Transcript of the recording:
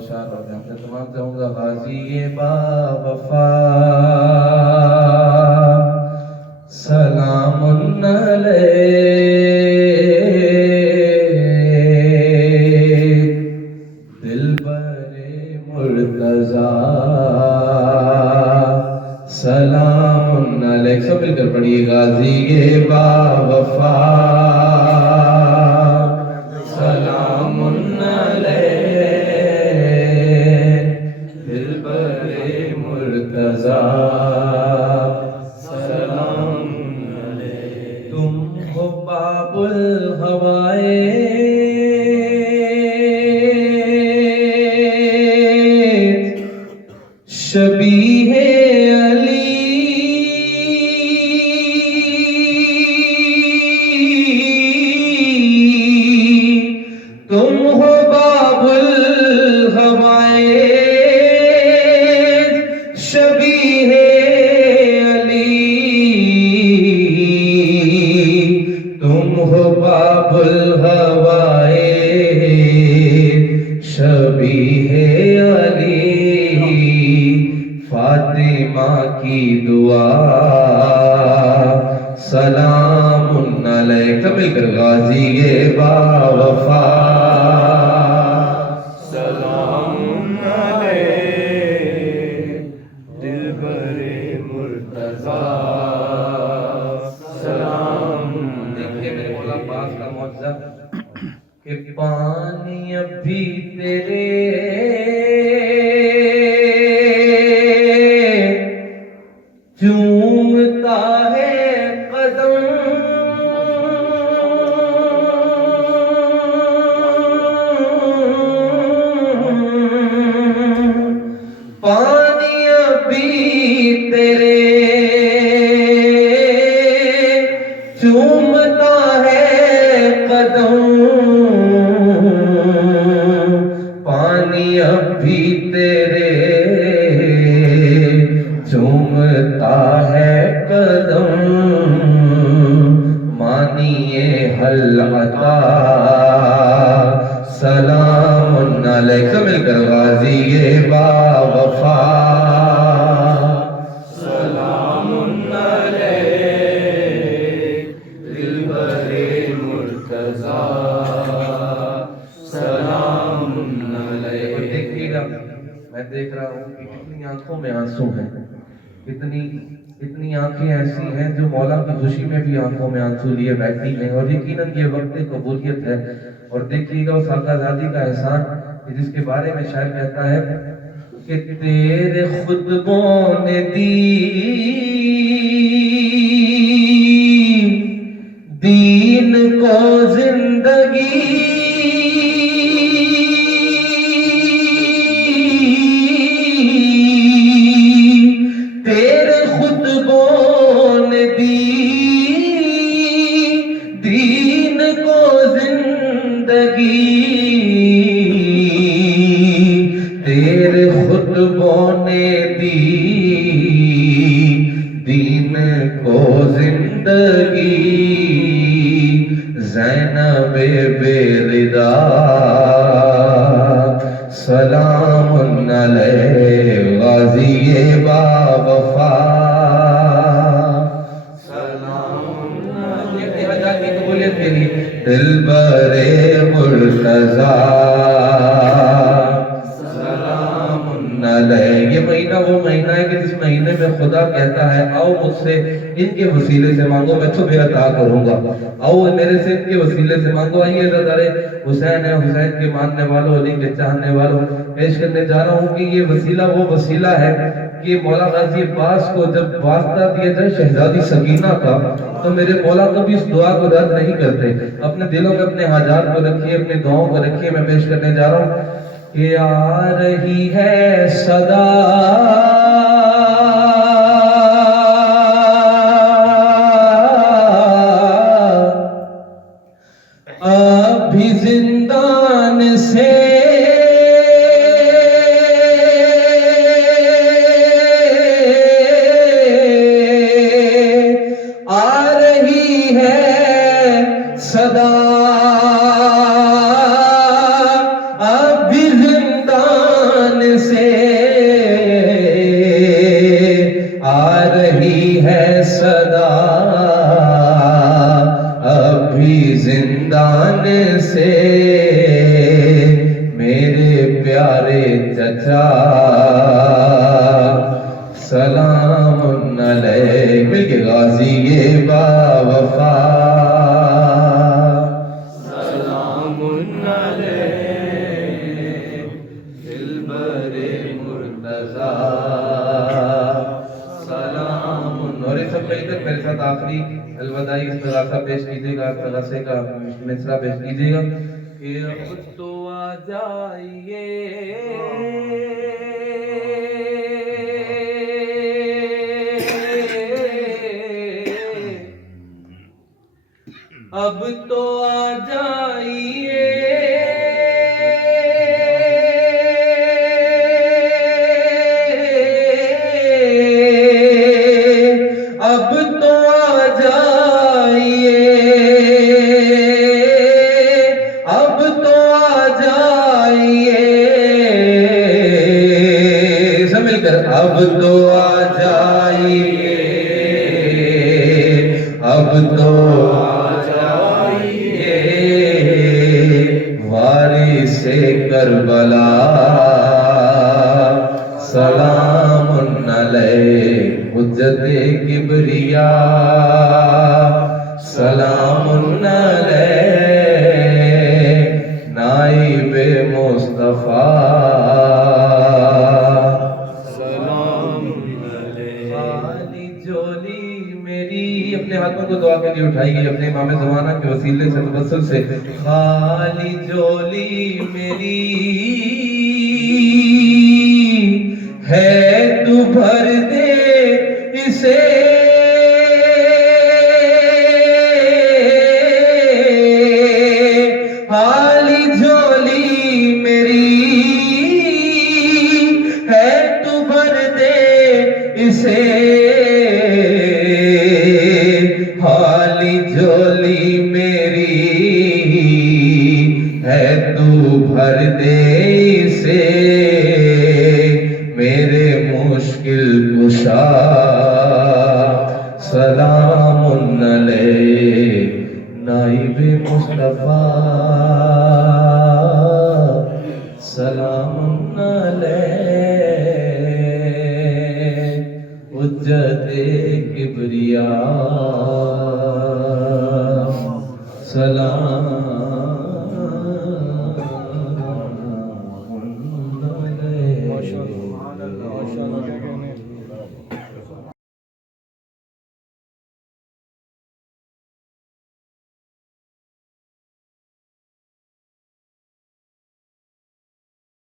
شعر اور ہم سے تمام چاہوں گا غازی با وفا سلام علیک دلبر مرتضی سلام علیک. سب مل کر پڑھیے غازی با وفا سلام علیک دلبر مرتضی سلام علیک. تم ہو باب الہوائے شبیہ علی تم ہو باب الہوائے شبیہ علی تم ہو باب الہوائے شبیہ علی فاطمہ کی دعا سلام علیک. مل کر غازی با وفا سلام علیک دلبر مرتضی سلام. دیکھیے میرے مولا پاک کا معجزہ کہ پانی اب بھی تیرے چومتا ہے قدم پانی ابھی تیرے چومتا ہے قدم پانی ابھی تیرے چومتا ہے قدم مانیے حل عطا سلام علیک. مل کر غازی با وفا سلام علیک دلبر مرتضی سلام علیک. دیکھیے گا میں دیکھ رہا ہوں کہ کتنی آنکھوں میں آنسو ہیں اتنی آنکھیں ایسی ہیں جو مولا کی خوشی میں بھی آنکھوں میں آنسو لیے بیٹھی ہیں اور یقیناً یہ وقت قبولیت ہے. اور دیکھیے گا اس آقا زادی کا احسان جس کے بارے میں شاعر کہتا ہے کہ تیرے خطبوں نے دی دین کو زندگی تیرے خطبوں نے دی دین کو زندگی زینب بے ردا سلام علیک غازی با وفا سلام علیک دلبر مرتضی یہ مہینہ وہ مہینہ ہے کہ جس مہینے میں خدا کہتا ہے آؤ مجھ سے ان کے وسیلے سے مانگو میں تمہیں عطا کروں گا. آؤ میرے سے ان کے وسیلے سے مانگو. آئیے ذرا حسین ہے حسین کے ماننے والوں علی کے چاہنے والوں پیش کرنے جا رہا ہوں کہ یہ وسیلہ وہ وسیلہ ہے کہ مولا غازی عباس کو جب واسطہ دیا جائے شہزادی سکینہ کا تو میرے مولا کبھی اس دعا کو رد نہیں کرتے. اپنے دلوں میں اپنے حاجات کو رکھیے اپنے دعاؤں کو رکھیے. میں پیش کرنے جا رہا ہوں کہ آ رہی ہے صدا اب بھی زندان سے صدا اب بھی زندہ زندان سے میرے پیارے چچا سلام علیک، مل کے غازی با وفا سلام علیک دلبر مرتضی سلام۔ اور یہ سب مل کر میرے ساتھ آخری الوداعی استغاثہ پیش کیجیے گا، استغاثے کا مصرع پیش کیجیے گا کہ اب تو آ جائیے اب تو آ جائیے اب تو آ جائیے اب تو آ جائیے سب مل کر اب تو آ جائیے اب تو وارث کربلا سلام علیک حجت کبریا سلام علیک نائب مصطفیٰ سلام علیک۔ خالی جولی میری، اپنے ہاتھوں کو دعا کے لیے اٹھائیے اپنے امام زمانہ کے وسیلے سے توسل سے، خالی جولی میری ہے تو بھر دے اسے خالی جولی میری ہے تو بھر دے اسے خالی جولی میری ہے تو بھر دے اسے میرے مشکل کشا سلام علیک نائب مصطفیٰ سلام علیک حجت کبریا سلام